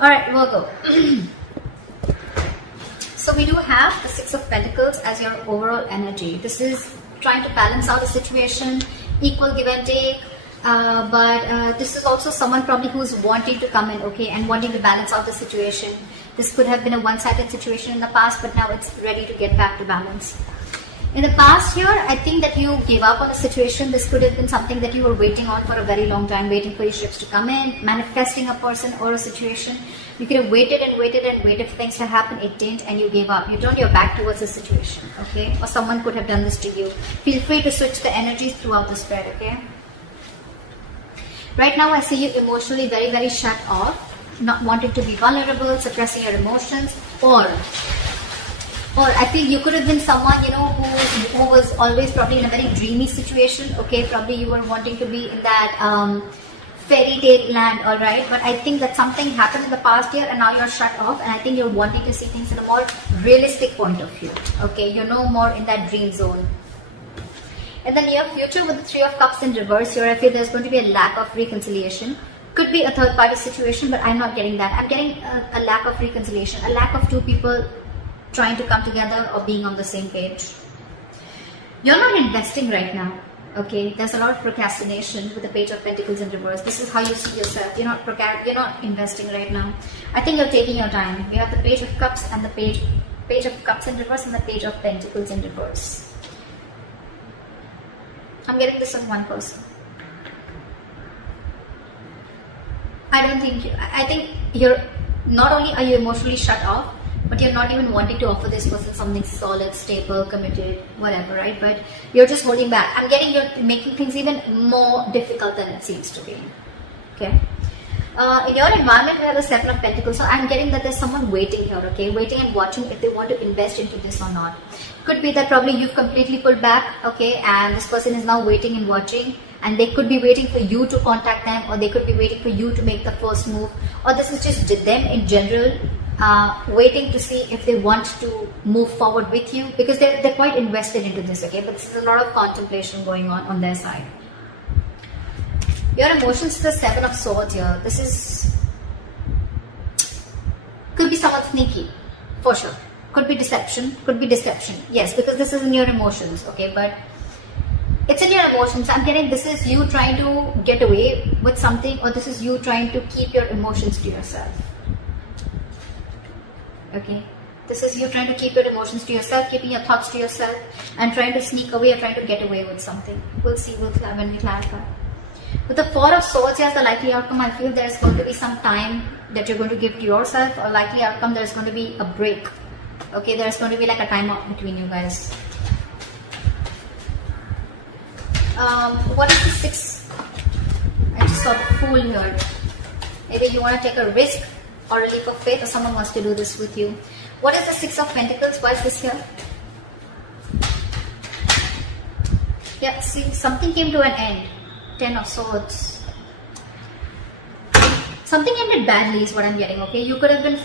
Alright, Virgo. So we do have the Six of Pentacles as your overall energy. This is trying to balance out the situation, equal give and take. But this is also someone probably who's wanting to come in, okay, and wanting to balance out the situation. This could have been a one-sided situation in the past, but now it's ready to get back to balance. In the past year, I think that you gave up on a situation. This could have been something that you were waiting on for a very long time, waiting for your ships to come in, manifesting a person or a situation. You could have waited and waited and waited for things to happen. It didn't, and you gave up. You turned your back towards the situation, okay? Or someone could have done this to you. Feel free to switch the energies throughout the spread, okay? Right now, I see you emotionally very, very shut off, not wanting to be vulnerable, suppressing your emotions, or I feel you could have been someone, you know, who was always probably in a very dreamy situation, okay? Probably you were wanting to be in that fairy tale land, alright? But I think that something happened in the past year and now you're shut off, and I think you're wanting to see things in a more realistic point of view, okay? You're no more in that dream zone. In the near future, with the Three of Cups in reverse here, I feel there's going to be a lack of reconciliation. Could be a third party situation, but I'm not getting that. I'm getting a lack of reconciliation, a lack of two people trying to come together or being on the same page. You're not investing right now, okay? There's a lot of procrastination with the Page of Pentacles in reverse. This is how you see yourself. You're not investing right now. I think you're taking your time. You have the Page of Cups and the Page of Cups in reverse and the Page of Pentacles in reverse. I'm getting this on one person. I think you're, not only are you emotionally shut off, but you're not even wanting to offer this person something solid, stable, committed, whatever, right? But you're just holding back. I'm getting you're making things even more difficult than it seems to be, okay? In your environment, we have the Seven of Pentacles, so I'm getting that there's someone waiting here, okay? Waiting and watching if they want to invest into this or not. Could be that probably you've completely pulled back, okay? And this person is now waiting and watching, and they could be waiting for you to contact them, or they could be waiting for you to make the first move, or this is just them in general, waiting to see if they want to move forward with you, because they're quite invested into this, okay? But this is a lot of contemplation going on their side. Your emotions is the Seven of Swords here. This is, could be someone sneaky, for sure. Could be deception, yes, because this is in your emotions, okay? But it's in your emotions. I'm getting this is you trying to get away with something, or this is you trying to keep your emotions to yourself. Okay, this is you trying to keep your emotions to yourself, keeping your thoughts to yourself, and trying to sneak away or trying to get away with something. We'll see when we clarify. With the Four of Swords, yes, the likely outcome, I feel there's going to be some time that you're going to give to yourself, or likely outcome there's going to be a break. Okay, there's going to be like a time out between you guys. What is the Six? I just saw the Fool here. Maybe you want to take a risk or a leap of faith, or someone wants to do this with you. What is the Six of Pentacles? Why is this here? Yeah, see, something came to an end. Ten of Swords. Something ended badly is what I'm getting, okay? You could have been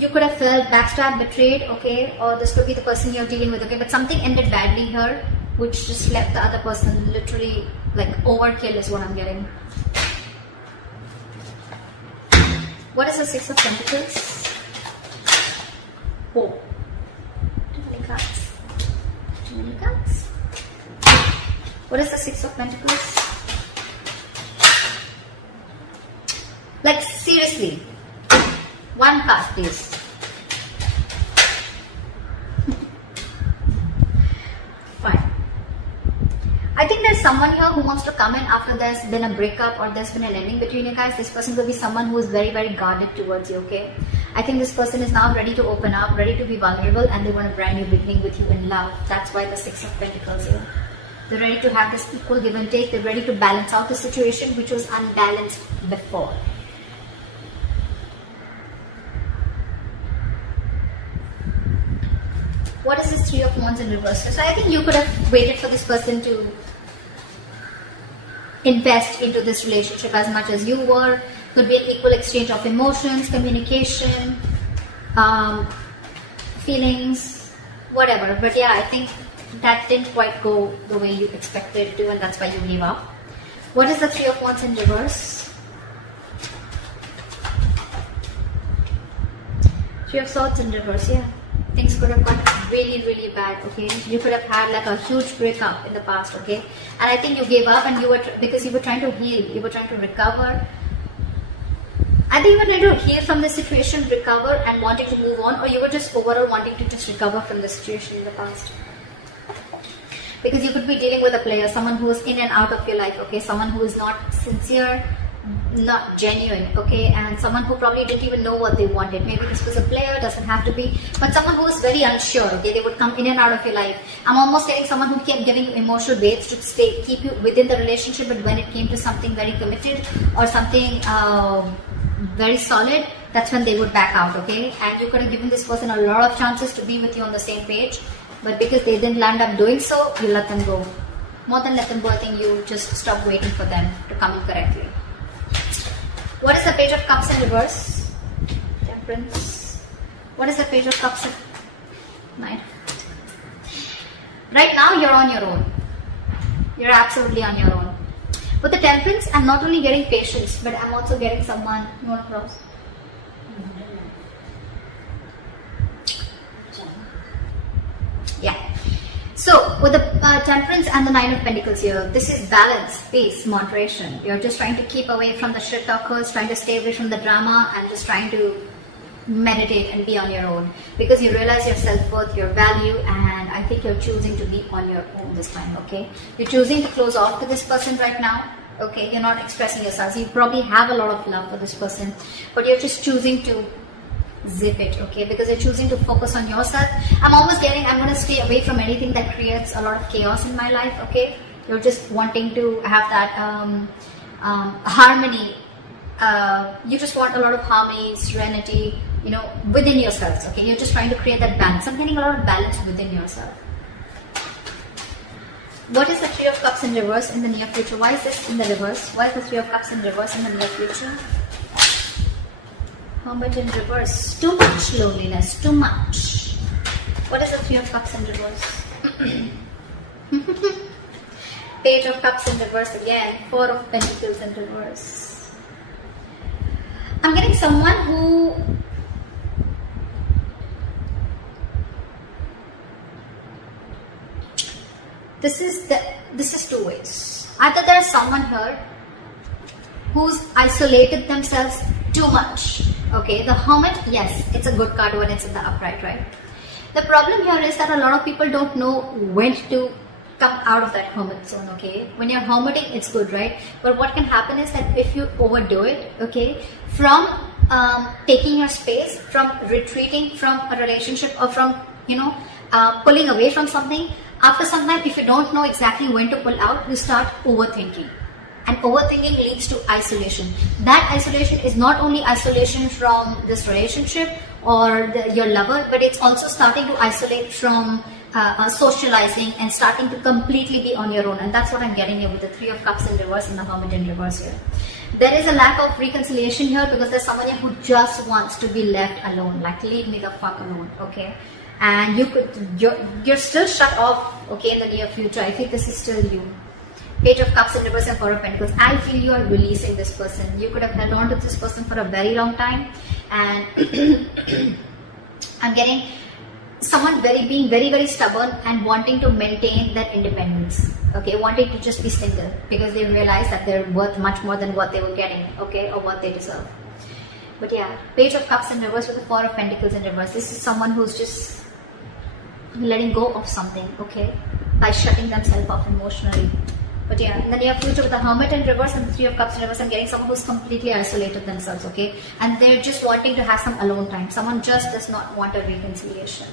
you could have felt backstabbed, betrayed, okay? Or this could be the person you're dealing with, okay? But something ended badly here, which just left the other person literally like overkill is what I'm getting. What is the Six of Pentacles? Oh. Too many cards. Too many cards. What is the Six of Pentacles? Like seriously. One card, please. Fine. I think there's someone here who wants to come in after there's been a breakup or there's been an ending between you guys. This person will be someone who is very, very guarded towards you, okay? I think this person is now ready to open up, ready to be vulnerable, and they want a brand new beginning with you in love. That's why the Six of Pentacles here. They're ready to have this equal give and take. They're ready to balance out the situation which was unbalanced before. What is this Three of Wands in reverse? So I think you could have waited for this person to invest into this relationship as much as you were. Could be an equal exchange of emotions, communication, feelings, whatever. But yeah, I think that didn't quite go the way you expected it to, and that's why you gave up. What is the Three of Wands in reverse? Three of Swords in reverse, yeah. Things could have got really, really bad, okay? You could have had like a huge breakup in the past, okay? And I think you gave up and you were, because you were trying to heal, you were trying to recover. I think you were trying to heal from the situation, recover and wanting to move on, or you were just overall wanting to just recover from the situation in the past. Because you could be dealing with a player, someone who is in and out of your life, okay? Someone who is not sincere, not genuine, okay? And someone who probably didn't even know what they wanted. Maybe this was a player, doesn't have to be, but someone who is very unsure, okay? They would come in and out of your life. I'm almost getting someone who kept giving you emotional baits to keep you within the relationship, but when it came to something very committed or something very solid, that's when they would back out, okay? And you could have given this person a lot of chances to be with you on the same page, but because they didn't land up doing so, you let them go. More than let them go, I think you just stop waiting for them to come in correctly. What is the Page of Cups in reverse? Temperance. What is the Page of Cups in 9? Right now, you're on your own. You're absolutely on your own. With the Temperance, I'm not only getting patience, but I'm also getting someone. You want to cross? Yeah. So, with the Temperance and the Nine of Pentacles here, this is balance, peace, moderation. You're just trying to keep away from the shit talkers, trying to stay away from the drama, and just trying to meditate and be on your own. Because you realize your self-worth, your value, and I think you're choosing to be on your own this time, okay? You're choosing to close off to this person right now, okay? You're not expressing yourself. You probably have a lot of love for this person, but you're just choosing to zip it, okay? Because you're choosing to focus on yourself. I'm almost getting, I'm going to stay away from anything that creates a lot of chaos in my life, okay? You're just wanting to have that harmony. You just want a lot of harmony, serenity, you know, within yourselves, okay? You're just trying to create that balance. I'm getting a lot of balance within yourself. What is the Three of Cups in reverse in the near future? Why is this in the reverse? Why is the Three of Cups in reverse in the near future? Hermit in reverse. Too much loneliness. Too much. What is the Three of Cups in reverse? Page of Cups in reverse again. Four of Pentacles in reverse. I'm getting someone who this is two ways. Either there's someone here who's isolated themselves too much. Okay, the Hermit, yes, it's a good card when it's in the upright, right? The problem here is that a lot of people don't know when to come out of that hermit zone, okay? When you're hermiting, it's good, right? But what can happen is that if you overdo it, okay, from taking your space, from retreating from a relationship, or from, you know, pulling away from something, after some time, if you don't know exactly when to pull out, you start overthinking. And overthinking leads to isolation. That isolation is not only isolation from this relationship or your lover, but it's also starting to isolate from socializing and starting to completely be on your own. And that's what I'm getting here with the Three of Cups in reverse and the Hermit in reverse here. There is a lack of reconciliation here because there's someone here who just wants to be left alone. Like, leave me the fuck alone, okay? And you're still shut off, okay, in the near future. I think this is still you. Page of Cups in reverse and Four of Pentacles. I feel you are releasing this person. You could have held on to this person for a very long time, and I'm getting someone being very stubborn and wanting to maintain that independence. Okay, wanting to just be single because they realize that they're worth much more than what they were getting, okay, or what they deserve. But yeah, Page of Cups in reverse with the Four of Pentacles in reverse. This is someone who's just letting go of something, okay, by shutting themselves off emotionally. But yeah, in the near future with the Hermit in reverse and the Three of Cups in reverse, I'm getting someone who's completely isolated themselves, okay? And they're just wanting to have some alone time. Someone just does not want a reconciliation.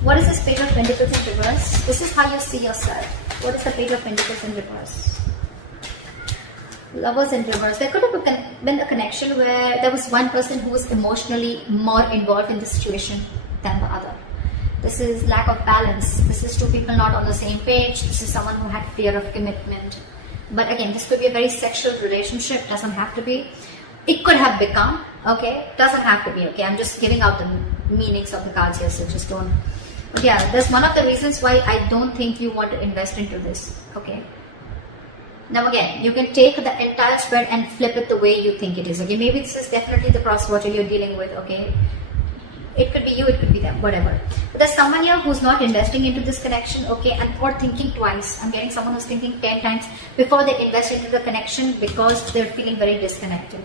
What is this Page of Pentacles in reverse? This is how you see yourself. What is the Page of Pentacles in reverse? Lovers in reverse. There could have been a connection where there was one person who was emotionally more involved in the situation than the other. This is lack of balance. This is two people not on the same page. This is someone who had fear of commitment. But again, this could be a very sexual relationship. Doesn't have to be. It could have become, okay? Doesn't have to be, okay? I'm just giving out the meanings of the cards here, so just don't. But yeah, that's one of the reasons why I don't think you want to invest into this, okay? Now again, you can take the entire spread and flip it the way you think it is. Okay, maybe this is definitely the cross-watcher you're dealing with. Okay, it could be you, it could be them, whatever. But there's someone here who's not investing into this connection. Okay, and or thinking twice. I'm getting someone who's thinking 10 times before they invest into the connection because they're feeling very disconnected.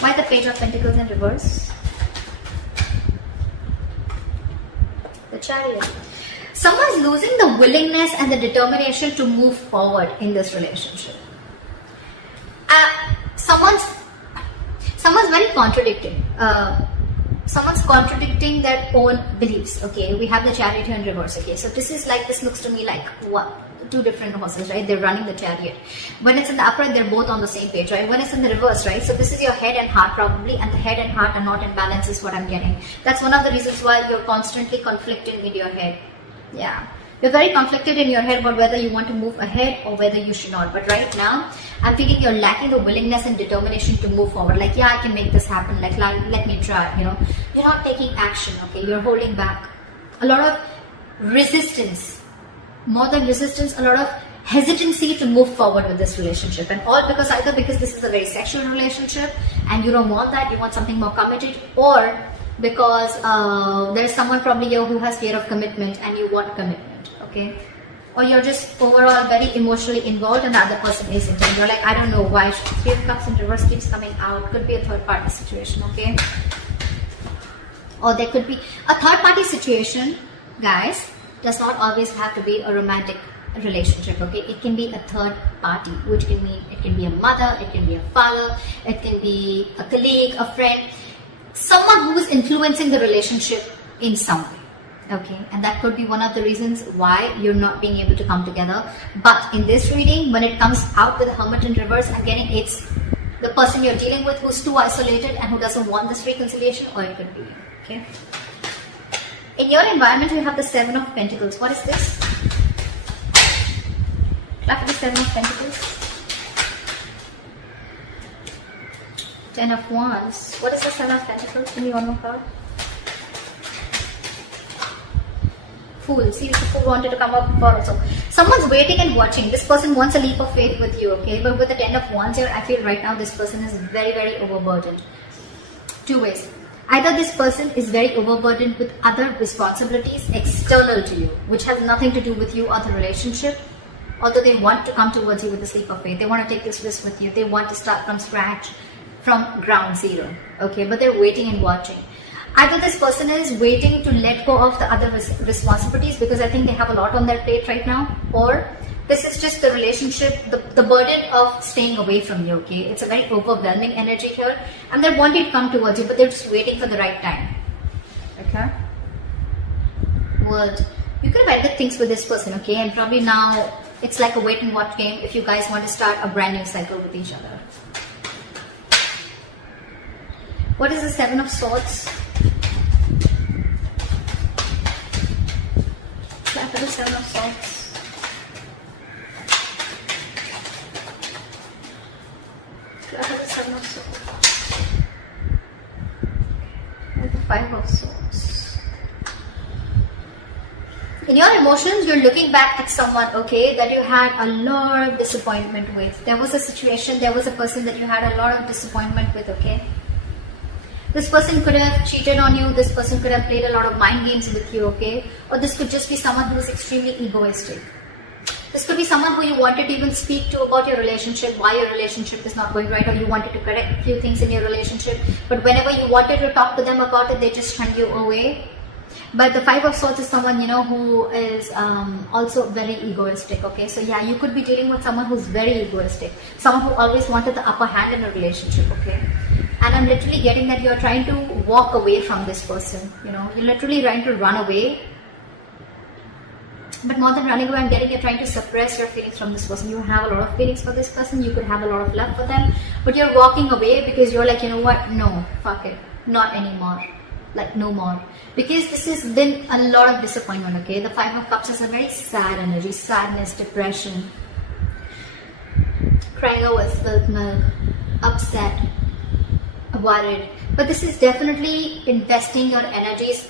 Why the Page of Pentacles in reverse? The Chariot. Someone's losing the willingness and the determination to move forward in this relationship. Someone's very contradicting. Someone's contradicting their own beliefs. Okay, we have the Chariot here in reverse. Okay, so this is like, this looks to me like what? Two different horses, right? They're running the chariot. When it's in the upright, they're both on the same page, right? When it's in the reverse, right? So this is your head and heart probably, and the head and heart are not in balance is what I'm getting. That's one of the reasons why you're constantly conflicting in your head. Yeah, you're very conflicted in your head about whether you want to move ahead or whether you should not. But right now, I'm feeling you're lacking the willingness and determination to move forward. Like, yeah, I can make this happen. Like let me try, you know. You're not taking action, okay? You're holding back. A lot of resistance. More than resistance, a lot of hesitancy to move forward with this relationship. And all because either because this is a very sexual relationship and you don't want that, you want something more committed, or because there's someone probably here who has fear of commitment and you want commitment, okay? Or you're just overall very emotionally involved and the other person isn't. And you're like, I don't know why. Three of Cups in reverse keeps coming out. Could be a third party situation, okay? Or there could be a third party situation, guys. Does not always have to be a romantic relationship, okay? It can be a third party, which can mean it can be a mother, it can be a father, it can be a colleague, a friend, someone who is influencing the relationship in some way, okay? And that could be one of the reasons why you're not being able to come together. But in this reading, when it comes out with the Hermit in reverse, I'm getting it's the person you're dealing with who's too isolated and who doesn't want this reconciliation, or it could be you, okay? In your environment, you have the Seven of Pentacles. What is this? Clap for the Seven of Pentacles. Ten of Wands. What is the Seven of Pentacles? Give me one more card. Fool. See, the Fool wanted to come up before also. Someone's waiting and watching. This person wants a leap of faith with you, okay? But with the Ten of Wands here, I feel right now this person is very, very overburdened. Two ways. Either this person is very overburdened with other responsibilities external to you, which has nothing to do with you or the relationship, although they want to come towards you with a leap of faith. They want to take this risk with you. They want to start from scratch, from ground zero. Okay, but they're waiting and watching. Either this person is waiting to let go of the other responsibilities because I think they have a lot on their plate right now, or this is just the relationship, the burden of staying away from you, okay? It's a very overwhelming energy here. And they're wanting to come towards you, but they're just waiting for the right time. Okay? World. You could have ended things with this person, okay? And probably now, it's like a wait and watch game if you guys want to start a brand new cycle with each other. What is the Seven of Swords? Clap for the Seven of Swords. And the Five of Swords. In your emotions, you're looking back at someone, okay, that you had a lot of disappointment with. There was a situation, there was a person that you had a lot of disappointment with, okay? This person could have cheated on you, this person could have played a lot of mind games with you, okay? Or this could just be someone who is extremely egoistic. This could be someone who you wanted to even speak to about your relationship, why your relationship is not going right, or you wanted to correct a few things in your relationship. But whenever you wanted to talk to them about it, they just shunned you away. But the Five of Swords is someone, you know, who is also very egoistic, okay? So yeah, you could be dealing with someone who's very egoistic. Someone who always wanted the upper hand in a relationship, okay? And I'm literally getting that you're trying to walk away from this person, you know? You're literally trying to run away. But more than running away, I'm getting you're trying to suppress your feelings from this person. You have a lot of feelings for this person. You could have a lot of love for them. But you're walking away because you're like, you know what? No, fuck it. Not anymore. Like, no more. Because this has been a lot of disappointment, okay? The Five of Cups is a very sad energy. Sadness, depression. Crying over spilled milk. Upset. Worried. But this is definitely investing your energies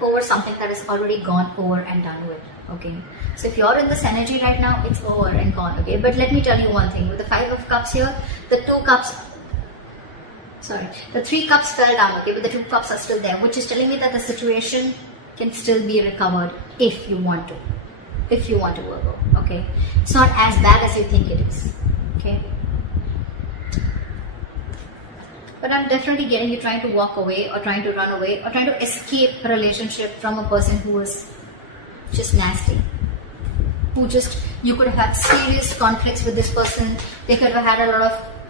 over something that is already gone over and done with. Okay, so if you're in this energy right now, it's over and gone. Okay, but let me tell you one thing. With the 5 of cups here, the 2 cups, sorry, the 3 cups fell down. Okay, but the 2 cups are still there, which is telling me that the situation can still be recovered if you want to. If you want to, Virgo. Okay, it's not as bad as you think it is. Okay, but I'm definitely getting you trying to walk away, or trying to run away, or trying to escape a relationship from a person who was just nasty, who just, you could have had serious conflicts with this person. They could have had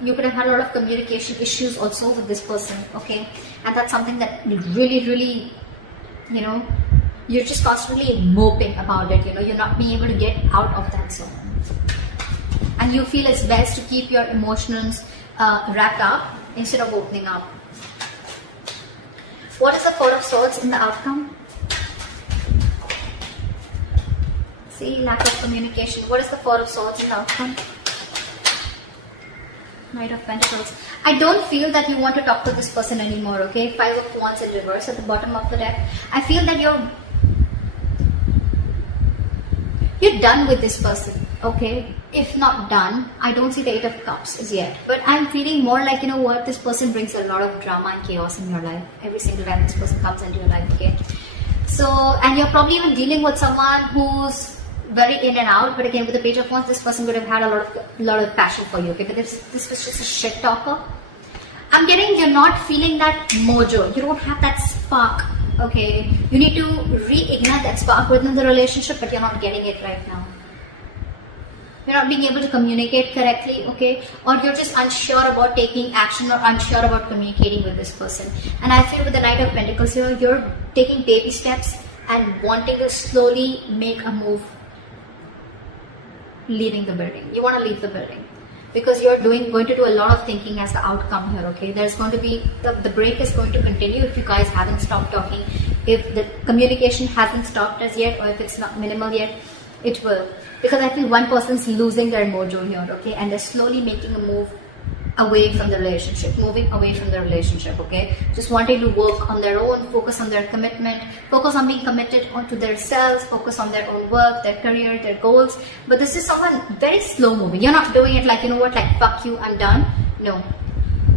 you could have had a lot of communication issues also with this person. Okay, and that's something that really, you know, you're just constantly moping about it. You know, you're not being able to get out of that zone, and you feel it's best to keep your emotions wrapped up instead of opening up. What is the 4 of Swords in the outcome? See, lack of communication. What is the 4 of Swords in the outcome? Knight of Pentacles. I don't feel that you want to talk to this person anymore. Okay, 5 of Wands in reverse at the bottom of the deck. I feel that you're done with this person. Okay, if not done, I don't see the 8 of Cups as yet, but I'm feeling more like, you know what, this person brings a lot of drama and chaos in your life every single time this person comes into your life. Okay, so, and you're probably even dealing with someone who's very in and out, but again, with the Page of Wands, this person would have had a lot of passion for you. Okay, but this was just a shit talker. I'm getting you're not feeling that mojo. You don't have that spark. Okay, you need to reignite that spark within the relationship, but you're not getting it right now. You're not being able to communicate correctly. Okay, or you're just unsure about taking action, or unsure about communicating with this person. And I feel with the Knight of Pentacles here, you're taking baby steps and wanting to slowly make a move, leaving the building. You want to leave the building because you're going to do a lot of thinking as the outcome here. Okay, there's going to be the break is going to continue if you guys haven't stopped talking. If the communication hasn't stopped as yet, or if it's not minimal yet, it will, because I feel one person's losing their mojo here. Okay, and they're slowly making a move away from the relationship, moving away from the relationship. Okay, just wanting to work on their own, focus on their commitment, focus on being committed onto their selves, focus on their own work, their career, their goals. But this is someone very slow moving. You're not doing it like, you know what, like fuck you, I'm done. No,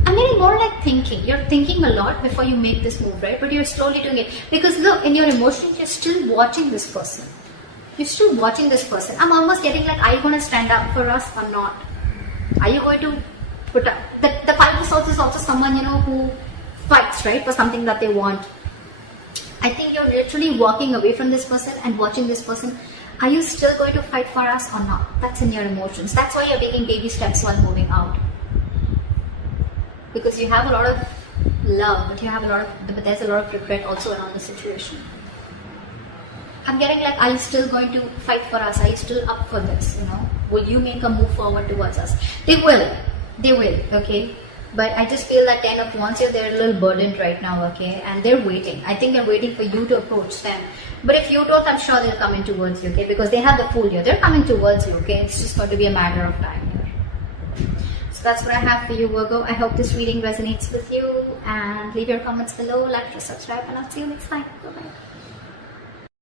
I'm getting more like thinking. You're thinking a lot before you make this move, right? But you're slowly doing it because look, in your emotions, you're still watching this person. You're still watching this person. I'm almost getting like, are you going to stand up for us or not? Are you going to put up? The 5 of Swords is also someone, you know, who fights, right, for something that they want. I think you're literally walking away from this person and watching this person. Are you still going to fight for us or not? That's in your emotions. That's why you're taking baby steps while moving out. Because you have a lot of love, but there's a lot of regret also around the situation. I'm getting like, are you still going to fight for us? Are you still up for this? You know, will you make a move forward towards us? They will, okay. But I just feel that 10 of Wands here, they're a little burdened right now, okay, and they're waiting. I think they're waiting for you to approach them. But if you don't, I'm sure they'll come in towards you, okay, because they have the Fool here. They're coming towards you, okay. It's just going to be a matter of time here. So that's what I have for you, Virgo. I hope this reading resonates with you, and leave your comments below, like, subscribe, and I'll see you next time. Bye-bye.